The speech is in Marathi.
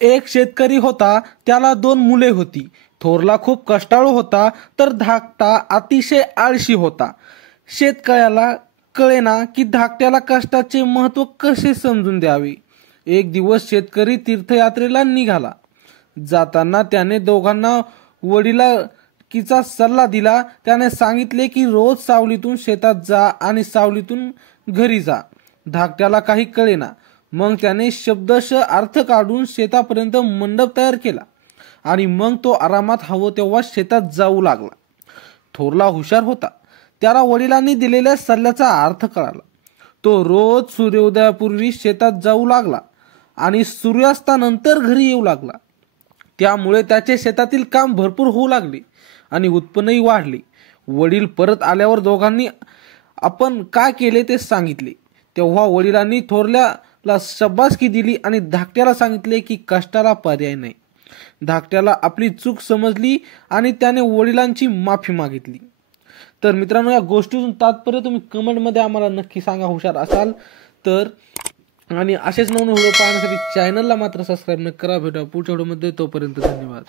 एक शेतकरी होता, त्याला 2 मुले होती. थोरला खूप कष्टाळू होता, तर धाकटा अतिशय आळशी होता. शेतकऱ्याला कळेना की धाकट्याला कष्टाचे महत्त्व कसे समजून द्यावे. एक दिवस शेतकरी तीर्थयात्रेला निघाला. जाताना त्याने दोघांना वडिलांकीचा सल्ला दिला. त्याने सांगितले की रोज सावलीतून शेतात जा आणि सावलीतून घरी जा. धाकट्याला काही कळेना. मग त्याने शब्दशः अर्थ काढून शेतापर्यंत मंडप तयार केला आणि मग तो आरामात हवं तेव्हा शेतात जाऊ लागला. थोरला हुशार होता. त्याला वडिलांनी दिलेल्या सल्ल्याचा अर्थ कळाला. तो रोज सूर्योदयापूर्वी शेतात जाऊ लागला आणि सूर्यास्तानंतर घरी येऊ लागला. त्यामुळे त्याचे शेतातील काम भरपूर होऊ लागले आणि उत्पन्नही वाढले. वडील परत आल्यावर दोघांनी आपण काय केले ते सांगितले. तेव्हा वडिलांनी थोरल्याला शाबासकी दिली आणि धाकट्याला सांगितले की कष्टाला पर्याय नाही. धाकट्याला आपली चूक समजली आणि त्याने वडिलांची माफी मागितली. तर मित्रांनो, या गोष्टीतून तात्पर्य तुम्ही कमेंटमध्ये आम्हाला नक्की सांगा, हुशार असाल तर. आणि असेच नवीन व्हिडिओ पाहण्यासाठी चॅनलला मात्र सबस्क्राईब न करा. भेटूया पुढच्या व्हिडिओमध्ये. तोपर्यंत धन्यवाद.